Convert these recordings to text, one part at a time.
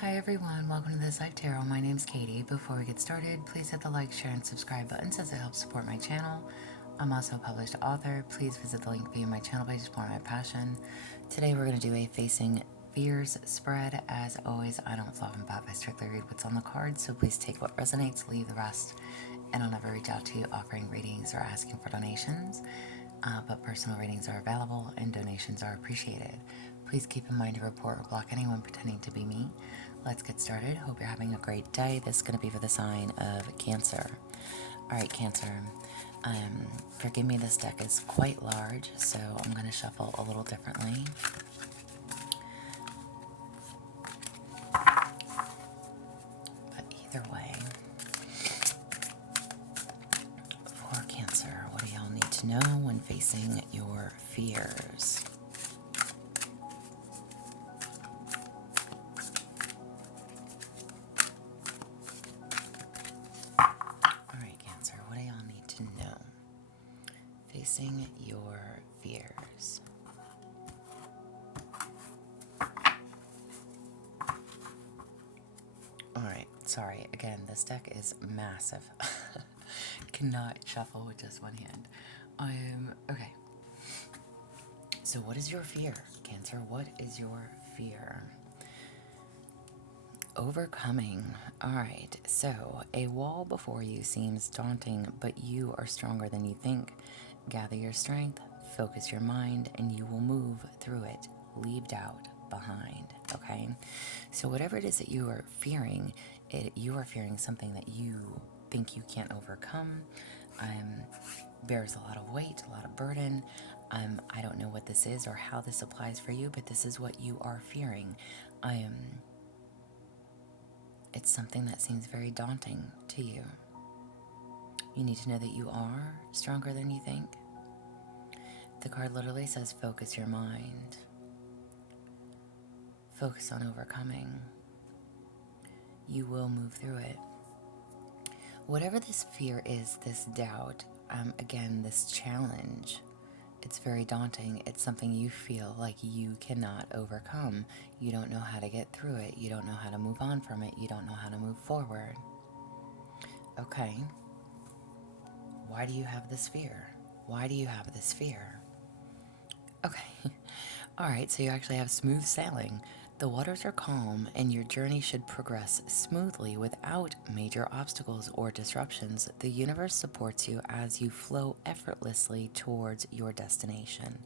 Hi everyone, welcome to the Psych Tarot. My name's Katie. Before we get started, please hit the like, share, and subscribe buttons as it helps support my channel. I'm also a published author. Please visit the link via my channel page to support my passion. Today we're going to do a Facing Fears spread. As always, I don't fluff and buff. I strictly read what's on the card, so please take what resonates, leave the rest, and I'll never reach out to you offering readings or asking for donations. But personal readings are available and donations are appreciated. Please keep in mind to report or block anyone pretending to be me. Let's get started. Hope you're having a great day. This is going to be for the sign of Cancer. Alright, Cancer. Forgive me, this deck is quite large, so I'm going to shuffle a little differently. But either way, for Cancer, what do y'all need to know when facing your fears? Alright, Cancer, what do y'all need to know? Facing your fears. Alright, sorry, again, this deck is massive. Cannot shuffle with just one hand. Okay. So what is your fear, Cancer? What is your fear? Overcoming. Alright, so a wall before you seems daunting, but you are stronger than you think. Gather your strength, focus your mind, and you will move through it. Leave doubt behind, okay? So whatever it is that you are fearing, you are fearing something that you think you can't overcome. Bears a lot of weight, a lot of burden. I don't know what this is or how this applies for you, but this is what you are fearing. It's something that seems very daunting to you. You need to know that you are stronger than you think. The card literally says focus your mind. Focus on overcoming. You will move through it. Whatever this fear is, this doubt, again, this challenge, it's very daunting. It's something you feel like you cannot overcome. You don't know how to get through it. You don't know how to move on from it. You don't know how to move forward. Okay. Why do you have this fear? Why do you have this fear? Okay. Alright, so you actually have smooth sailing. The waters are calm and your journey should progress smoothly without major obstacles or disruptions. The universe supports you as you flow effortlessly towards your destination.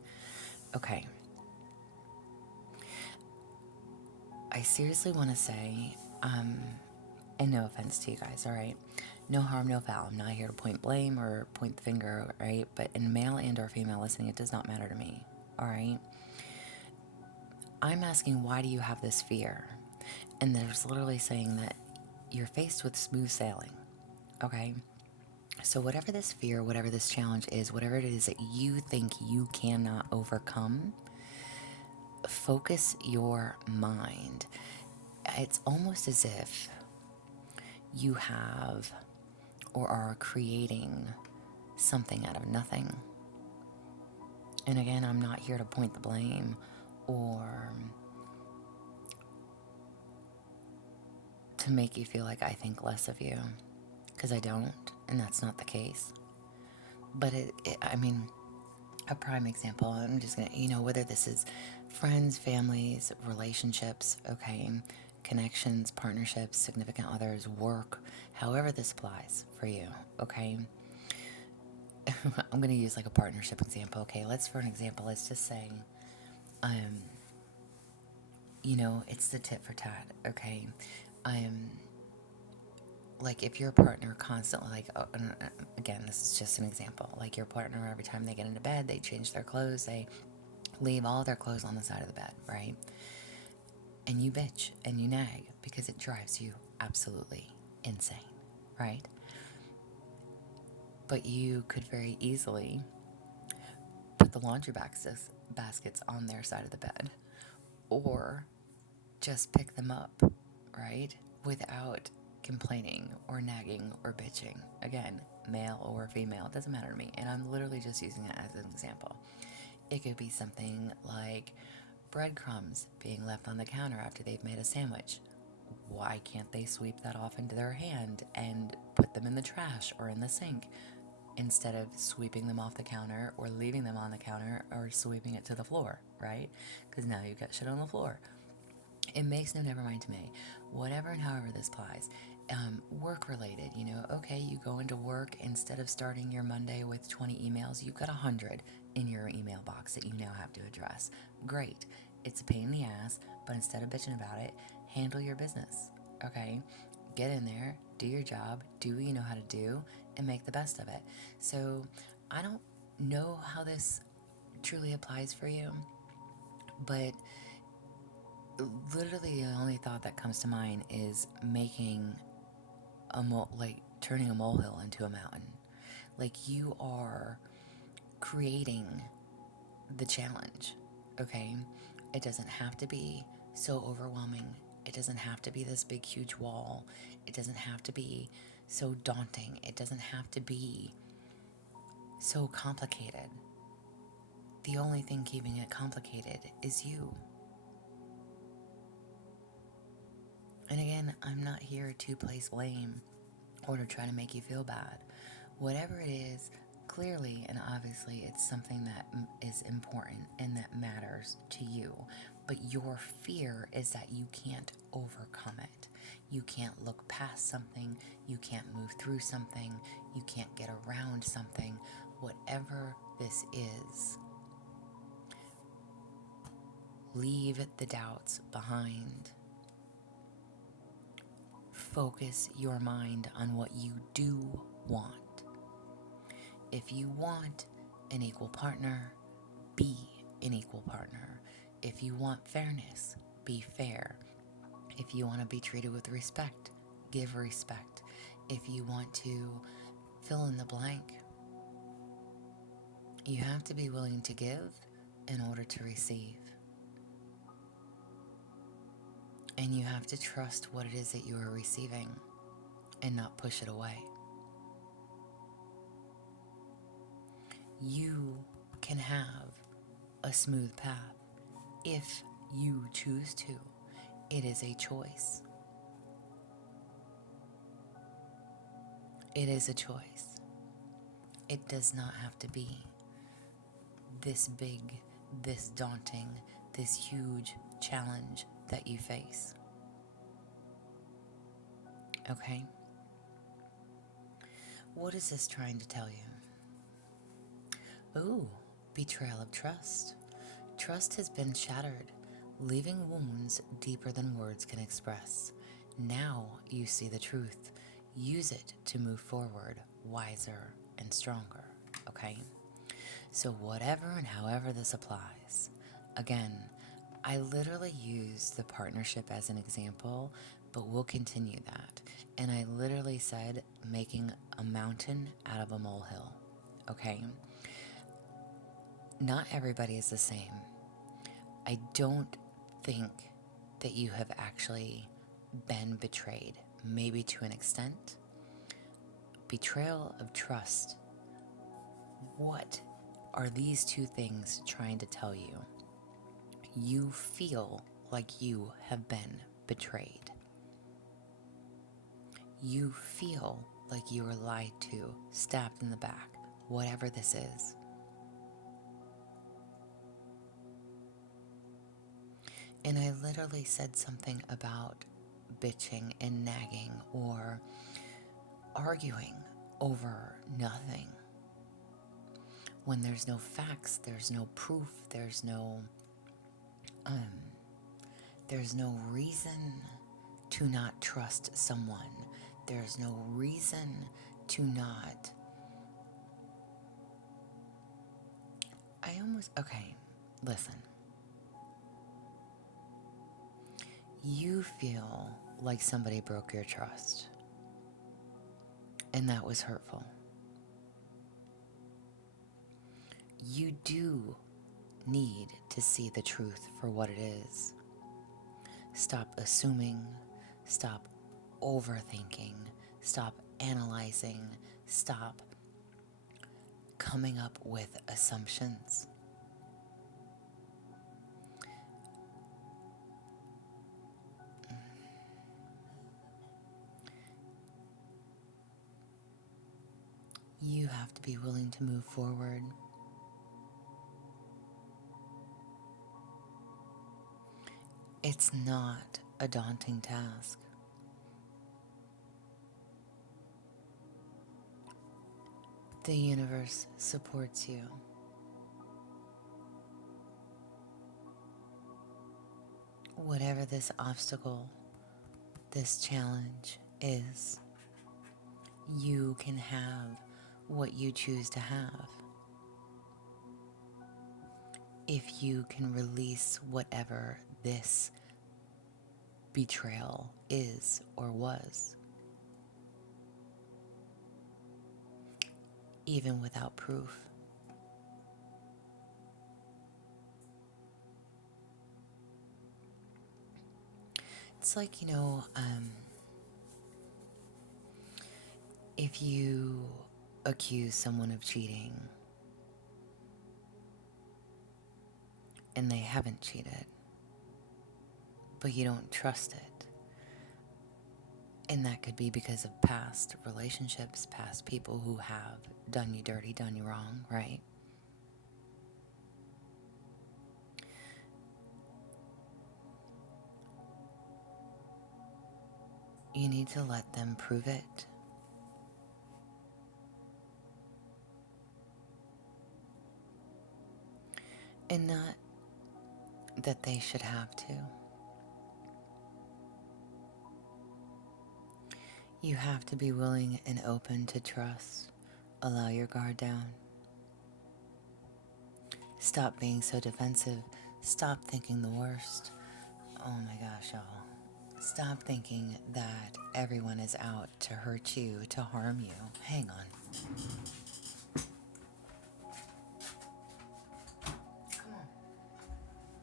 Okay. I seriously want to say, and no offense to you guys, alright? No harm, no foul. I'm not here to point blame or point the finger, right? But in male and or female listening, it does not matter to me, alright? I'm asking, why do you have this fear? And there's literally saying that you're faced with smooth sailing, okay? So whatever this fear, whatever this challenge is, whatever it is that you think you cannot overcome, focus your mind. It's almost as if you have or are creating something out of nothing. And again, I'm not here to point the blame or to make you feel like I think less of you, because I don't, and that's not the case. But I mean, a prime example, I'm just gonna, whether this is friends, families, relationships, okay, connections, partnerships, significant others, work, however this applies for you, okay. I'm gonna use like a partnership example, okay. For an example, let's just say, it's the tit for tat, okay. Like if your partner constantly, like, again, this is just an example, like your partner, every time they get into bed, they change their clothes, they leave all their clothes on the side of the bed, right? And you bitch and you nag because it drives you absolutely insane, right? But you could very easily put the laundry baskets on their side of the bed, or just pick them up, right? Without complaining or nagging or bitching. Again, male or female, it doesn't matter to me. And I'm literally just using it as an example. It could be something like breadcrumbs being left on the counter after they've made a sandwich. why can't they sweep that off into their hand and put them in the trash or in the sink instead of sweeping them off the counter or leaving them on the counter or sweeping it to the floor, right? Because now you've got shit on the floor. It makes no never mind to me. Whatever and however this applies. Work related, okay, you go into work, instead of starting your Monday with 20 emails, you've got 100 in your email box that you now have to address. Great. It's a pain in the ass, but instead of bitching about it, handle your business, okay? Get in there, do your job, do what you know how to do, and make the best of it. So I don't know how this truly applies for you, but literally the only thought that comes to mind is making turning a molehill into a mountain. Like, you are creating the challenge, okay? It doesn't have to be so overwhelming. It doesn't have to be this big, huge wall. It doesn't have to be so daunting. It doesn't have to be so complicated. The only thing keeping it complicated is you. And again, I'm not here to place blame or to try to make you feel bad. Whatever it is, clearly and obviously it's something that is important and that matters to you. But your fear is that you can't overcome it. You can't look past something. You can't move through something. You can't get around something. Whatever this is, leave the doubts behind. Focus your mind on what you do want. If you want an equal partner, be an equal partner. If you want fairness, be fair. If you want to be treated with respect, give respect. If you want to fill in the blank, you have to be willing to give in order to receive. And you have to trust what it is that you are receiving and not push it away. You can have a smooth path if you choose to. It is a choice. It is a choice. It does not have to be this big, this daunting, this huge challenge that you face. Okay? What is this trying to tell you? Ooh, betrayal of trust. Trust has been shattered, leaving wounds deeper than words can express. Now you see the truth. Use it to move forward, wiser and stronger. Okay? So whatever and however this applies. Again, I literally use the partnership as an example, but we'll continue that. And I literally said making a mountain out of a molehill. Okay? Not everybody is the same. I don't think that you have actually been betrayed, maybe to an extent. Betrayal of trust. What are these two things trying to tell you? You feel like you have been betrayed. You feel like you were lied to, stabbed in the back, whatever this is. And I literally said something about bitching and nagging or arguing over nothing. When there's no facts, there's no proof, there's no reason to not trust someone. There's no reason to not. Okay, listen. You feel like somebody broke your trust, and that was hurtful. You do need to see the truth for what it is. Stop assuming, stop overthinking, stop analyzing, stop coming up with assumptions. have to be willing to move forward. It's not a daunting task. The universe supports you. Whatever this obstacle, this challenge is, you can have what you choose to have if you can release whatever this betrayal is or was, even without proof. It's like, if you accuse someone of cheating and they haven't cheated, but you don't trust it, and that could be because of past relationships, past people who have done you dirty, done you wrong, right? You need to let them prove it. And not that they should have to. You have to be willing and open to trust. Allow your guard down. Stop being so defensive. Stop thinking the worst. Oh my gosh, y'all. Stop thinking that everyone is out to hurt you, to harm you. Hang on. Come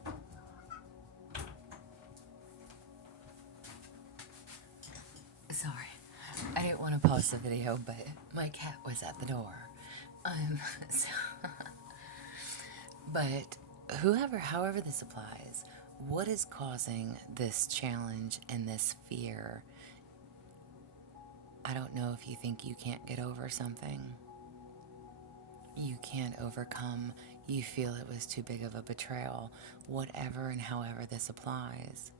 on. Sorry. I didn't want to pause the video, but my cat was at the door. So but however this applies, what is causing this challenge and this fear? I don't know if you think you can't get over something. You can't overcome. You feel it was too big of a betrayal. Whatever and however this applies.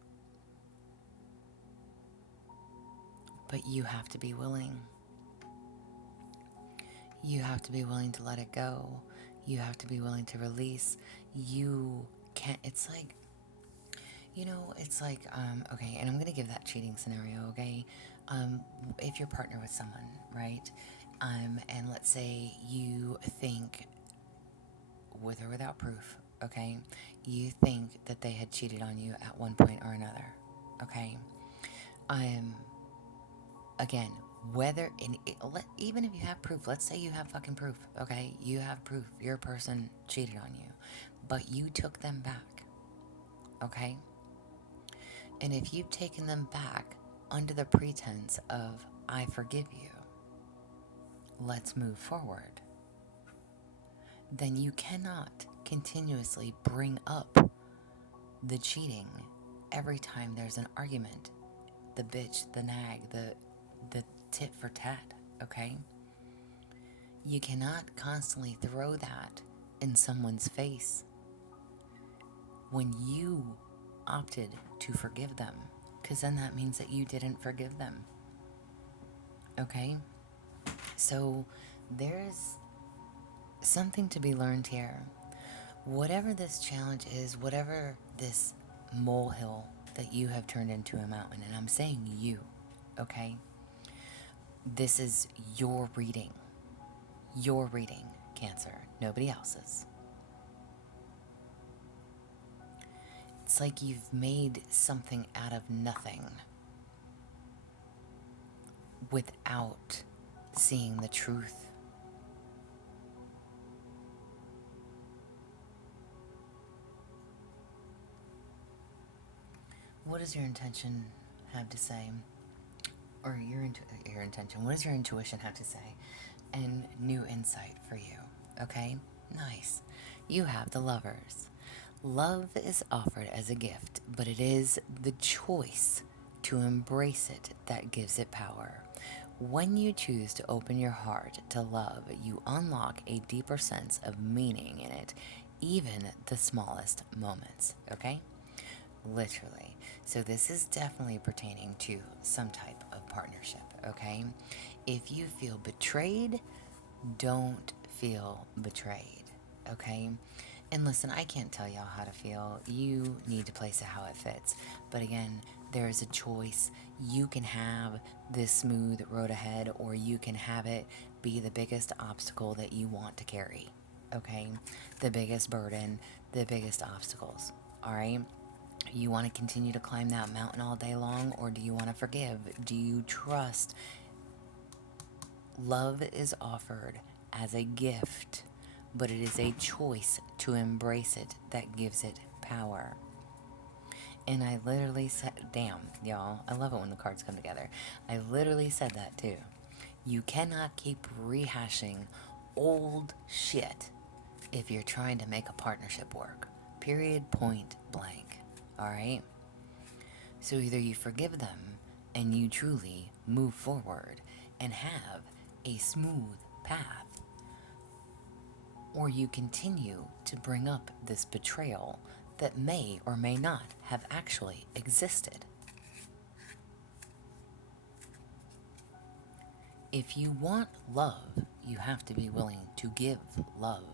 But you have to be willing. You have to be willing to let it go. You have to be willing to release. You can't, it's like, okay, and I'm going to give that cheating scenario, okay? If you're partner with someone, right? And let's say you think, with or without proof, okay? You think that they had cheated on you at one point or another, okay? Again, even if you have proof, let's say you have fucking proof, okay? You have proof your person cheated on you, but you took them back, okay? And if you've taken them back under the pretense of, I forgive you, let's move forward, then you cannot continuously bring up the cheating every time there's an argument, the bitch, the nag, the tit for tat, okay? You cannot constantly throw that in someone's face when you opted to forgive them, because then that means that you didn't forgive them, okay? So there's something to be learned here. Whatever this challenge is, whatever this molehill that you have turned into a mountain, and I'm saying you, okay? This is your reading. Your reading, Cancer. Nobody else's. It's like you've made something out of nothing without seeing the truth. What does your intention have to say? Or your intention, what does your intuition have to say? And new insight for you, okay? Nice. You have the Lovers. Love is offered as a gift, but it is the choice to embrace it that gives it power. When you choose to open your heart to love, you unlock a deeper sense of meaning in it, even the smallest moments, okay? Literally. So this is definitely pertaining to some type of partnership, okay? If you feel betrayed, don't feel betrayed, okay? And listen, I can't tell y'all how to feel. You need to place it how it fits. But again, there is a choice. You can have this smooth road ahead, or you can have it be the biggest obstacle that you want to carry, okay? The biggest burden, the biggest obstacles, all right? You want to continue to climb that mountain all day long, or do you want to forgive? Do you trust? Love is offered as a gift, but it is a choice to embrace it that gives it power. And I literally said, damn, y'all, I love it when the cards come together. I literally said that too. You cannot keep rehashing old shit if you're trying to make a partnership work. Period, point blank. All right? So either you forgive them and you truly move forward and have a smooth path, or you continue to bring up this betrayal that may or may not have actually existed. If you want love, you have to be willing to give love.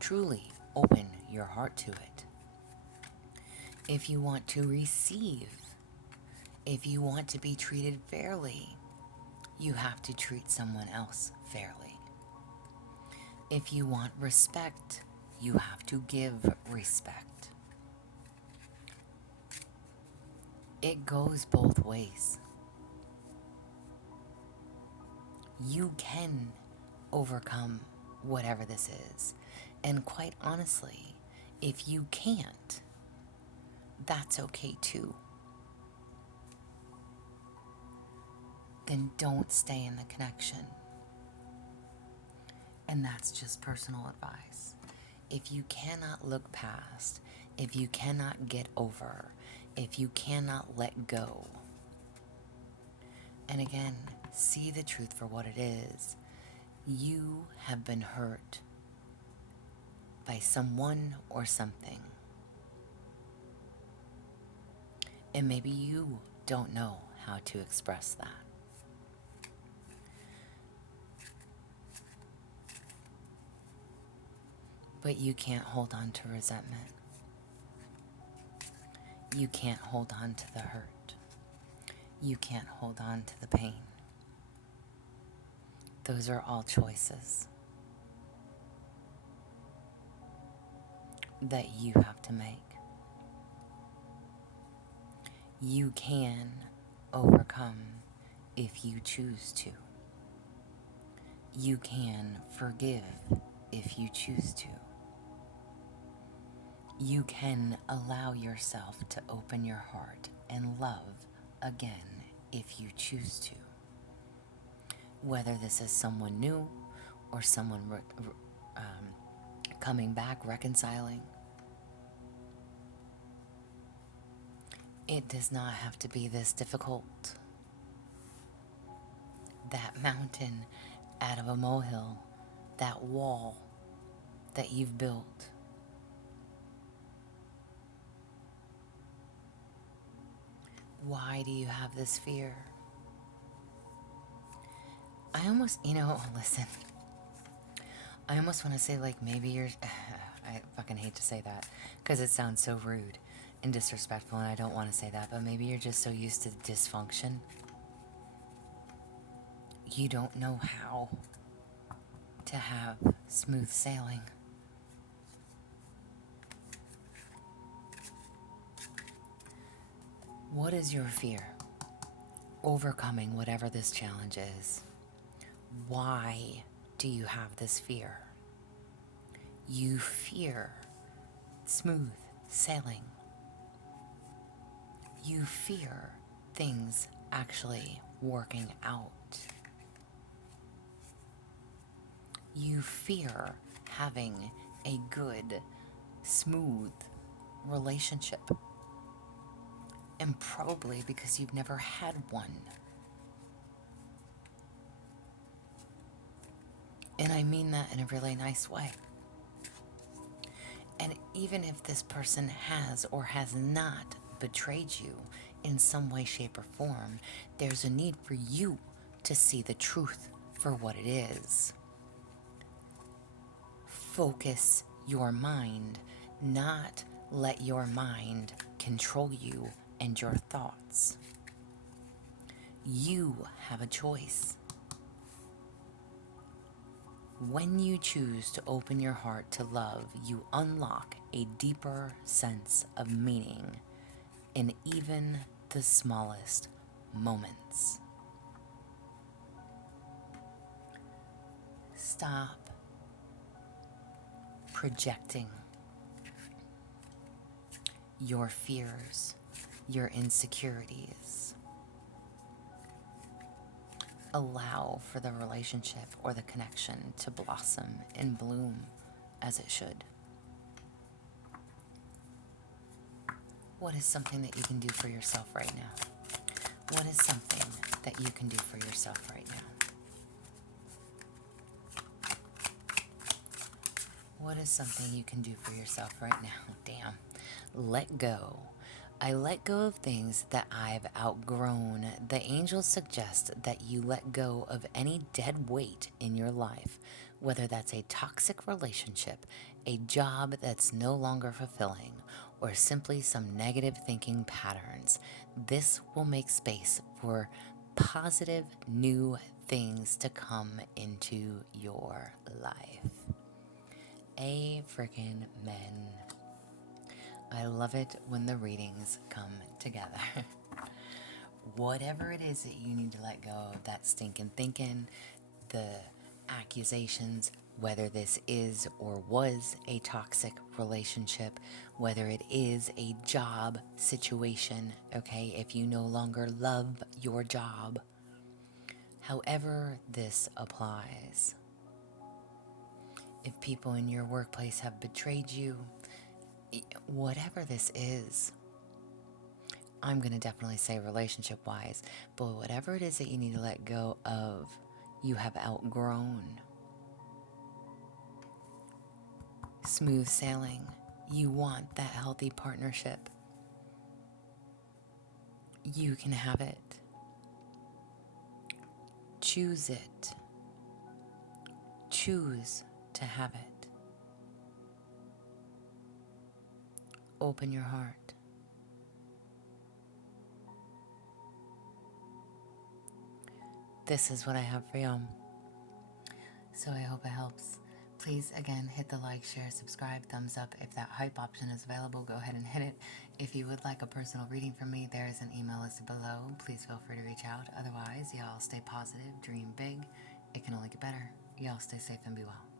Truly open your heart to it. If you want to receive, if you want to be treated fairly, you have to treat someone else fairly. If you want respect, you have to give respect. It goes both ways. You can overcome whatever this is. And quite honestly, if you can't, that's okay too. Then don't stay in the connection. And that's just personal advice. If you cannot look past, if you cannot get over, if you cannot let go, and again, see the truth for what it is, you have been hurt by someone or something. And maybe you don't know how to express that. But you can't hold on to resentment. You can't hold on to the hurt. You can't hold on to the pain. Those are all choices that you have to make. You can overcome if you choose to. You can forgive if you choose to. You can allow yourself to open your heart and love again if you choose to. Whether this is someone new or someone coming back, reconciling, it does not have to be this difficult. That mountain out of a molehill, that wall that you've built, why do you have this fear? I almost, listen, I almost want to say, like, maybe you're, I fucking hate to say that because it sounds so rude and disrespectful, and I don't want to say that, but maybe you're just so used to dysfunction. You don't know how to have smooth sailing. What is your fear? Overcoming whatever this challenge is. Why do you have this fear? You fear smooth sailing. You fear things actually working out. You fear having a good, smooth relationship. And probably because you've never had one. And I mean that in a really nice way. And even if this person has or has not betrayed you in some way, shape, or form, there's a need for you to see the truth for what it is. Focus your mind, not let your mind control you and your thoughts. You have a choice. When you choose to open your heart to love, you unlock a deeper sense of meaning in even the smallest moments. Stop projecting your fears, your insecurities. Allow for the relationship or the connection to blossom and bloom as it should. What is something that you can do for yourself right now? What is something that you can do for yourself right now? What is something you can do for yourself right now? Damn. Let go. I let go of things that I've outgrown. The angels suggest that you let go of any dead weight in your life, whether that's a toxic relationship, a job that's no longer fulfilling, or simply some negative thinking patterns. This will make space for positive new things to come into your life. A freaking men. I love it when the readings come together. Whatever it is that you need to let go of, that stinking thinking, the accusations, whether this is or was a toxic relationship, whether it is a job situation, okay, if you no longer love your job, however this applies. If people in your workplace have betrayed you, whatever this is, I'm going to definitely say relationship wise, but whatever it is that you need to let go of, you have outgrown. Smooth sailing. You want that healthy partnership. You can have it. Choose it. Choose to have it. Open your heart. This is what I have for y'all. So I hope it helps. Please, again, hit the like, share, subscribe, thumbs up. If that hype option is available, go ahead and hit it. If you would like a personal reading from me, there is an email listed below. Please feel free to reach out. Otherwise, y'all stay positive, dream big. It can only get better. Y'all stay safe and be well.